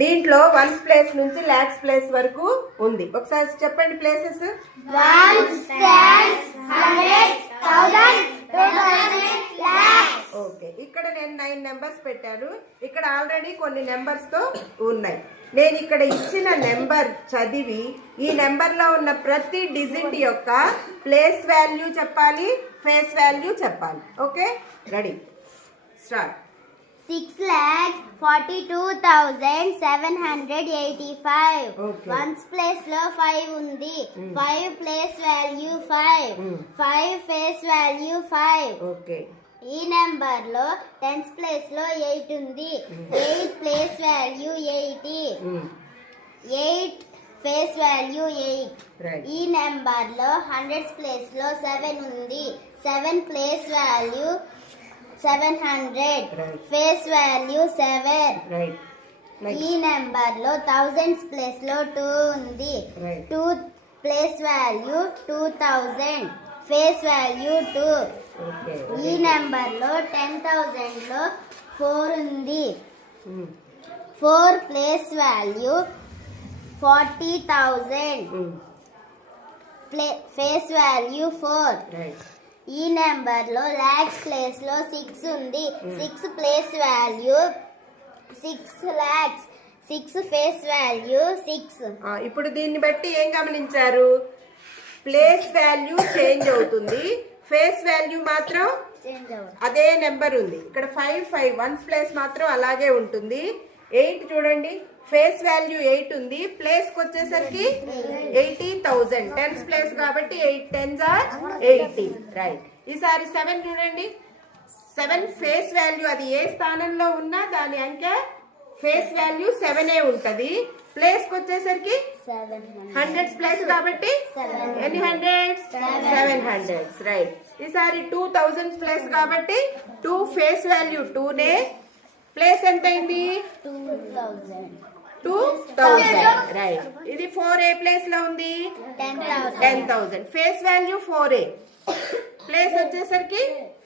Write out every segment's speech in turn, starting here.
దీంట్లో ones place నుంచి lakhs place వరకు ఉంది. ఒకసారి చెప్పండి ప్లేసెస్. ఓకే, ఇక్కడ నేను 9 నెంబర్స్ పెట్టాను. ఇక్కడ ఆల్రెడీ కొన్ని నెంబర్స్ తో ఉన్నాయి. నేను ఇక్కడ ఇచ్చిన నెంబర్ చదివి ఈ నెంబర్ లో ఉన్న ప్రతి డిజిట్ యొక్క ప్లేస్ వాల్యూ చెప్పాలి, ఫేస్ వాల్యూ చెప్పాలి. Okay, ready, start. 6,42,785. Ones place లో 5 ఉంది. 5 place value 5. 5 face value 5. Okay, ఈ నెంబర్ లో 10th ప్లేస్ లో 8 ఉంది. 8 ప్లేస్ వాల్యూ 80. 8 face value 8. ఈ నెంబర్ లో 100th ప్లేస్ లో 7 ఉంది. 7 ప్లేస్ వాల్యూ 700. Face value 7. ఈ నెంబర్ లో 1000th ప్లేస్ లో 2 ఉంది. 2 ప్లేస్ వాల్యూ 2000. Face value 2. ఈ నెంబర్ లో 10,000 లో 4 ఉంది. 4 ప్లేస్ వాల్యూ 40,000. Face value 4. ఈ నెంబర్ లో లాక్స్ ప్లేస్ లో 6 ఉంది. 6 place value 6 lakhs. 6 face value 6. ఇప్పుడు దీన్ని బట్టి ఏం గమనించారు? ప్లేస్ వాల్యూ చేంజ్ అవుతుంది, ఫేస్ వాల్యూ మాత్రం అదే నెంబర్ ఉంది. ఇక్కడ 5 వన్స్ ప్లేస్ మాత్రం అలాగే ఉంటుంది. 8 చూడండి, ఫేస్ వాల్యూ 8 ఉంది, ప్లేస్ కి వచ్చేసరికి 80,000. 10th ప్లేస్ కాబట్టి 8 10s are 80. రైట్. ఈసారి 7 చూడండి. 7 ఫేస్ వాల్యూ, అది ఏ స్థానంలో ఉన్నా దాని అంకె ఫేస్ వాల్యూ 7 ఉంటది. ప్లేస్ కి వచ్చేసరికి 100th ప్లేస్ కాబట్టి ఎన్ని 100s? 700s. రైట్. ఈసారి 2000 ప్లేస్ కాబట్టి 2 ఫేస్ వాల్యూ 2 ప్లేస్ ఎంత అయింది? 2000. రైట్. ఇది 4A ప్లేస్ లో ఉంది. 10,000. Face value 4A. ప్లేస్ వచ్చేసరికి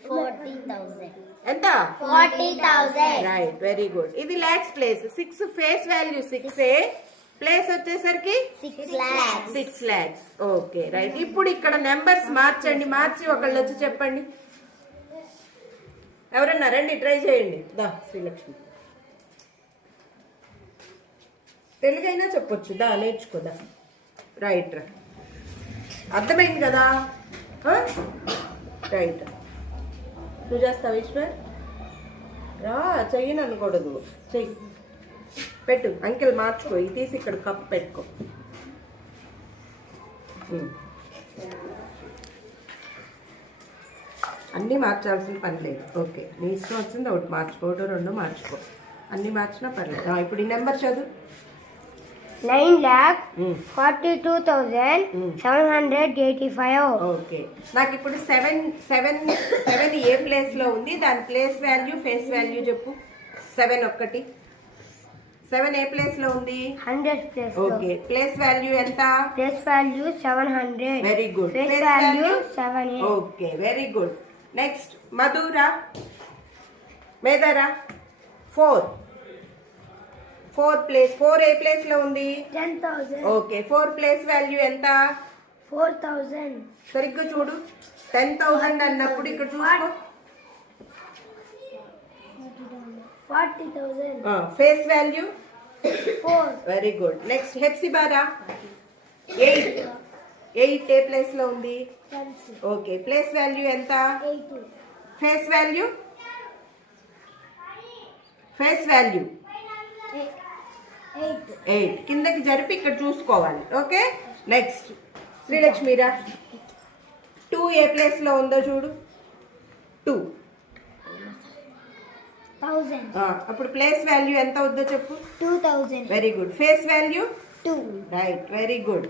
40,000. ఎంత? 40,000. Right, very good. ఇది lakhs place. 6 face value 6A. Place వచ్చేసరికి 6 lakhs. Okay, right. ఇప్పుడు ఇక్కడ నెంబర్స్ మార్చండి. మార్చి ఒకళ్ళు వచ్చి చెప్పండి. ఎవరన్నా రండి, ట్రై చేయండి. దా శ్రీలక్ష్మి, తెలుగైనా చెప్పొచ్చు. దా నేర్చుకోదా. రైట్ రా, అర్థమైంది కదా? రైట్. నువ్వు చేస్తావు ఈశ్వర్? రా, చెయ్యను అనకూడదు, చెయ్యి. పెట్టు, అంకెల్ మార్చుకో. ఇది తీసి ఇక్కడ కప్ పెట్టుకో. అన్నీ మార్చాల్సిన పని లేదు. ఓకే, నీ ఇష్టం వచ్చింది ఒకటి మార్చుకో, 2 మార్చుకో. అన్నీ మార్చినా పర్లేదు. ఇప్పుడు ఈ నెంబర్ చదువు. 9,42,785. ఓకే, నాకు ఇప్పుడు 7 ఏ ప్లేస్ లో ఉంది, దాని ప్లేస్ వాల్యూ ఫేస్ వాల్యూ చెప్పు. 7 ఒక్కటి. 7 ఏ ప్లేస్ లో ఉంది? 100th place. Okay, place value ఎంత? Place value 700. Very good. Face value 7. Okay, very good. Next మధురా, మేదరా. 4 ప్లేస్. 4 ఏ ప్లేస్ లో ఉంది? 10,000. ఓకే, 4 ప్లేస్ వాల్యూ ఎంత? 4,000. సరిగ్గా చూడు. 10,000 అన్నప్పుడు ఇక్కడ చూసుకో. 40,000. Face value 4. Very good. Next హెప్సిబారా. 8 ఏ ప్లేస్ లో ఉంది? ఓకే, ప్లేస్ వాల్యూ ఎంత? 8. Face value 8. కిందకి జరిపి ఇక్కడ చూసుకోవాలి. ఓకే, నెక్స్ట్ శ్రీలక్ష్మిరా. 2 ఏ ప్లేస్ లో ఉందో చూడు. 2,000. అప్పుడు ప్లేస్ వాల్యూ ఎంత అవుద్దో చెప్పు. 2,000. Very good. Face value 2. Right, very good.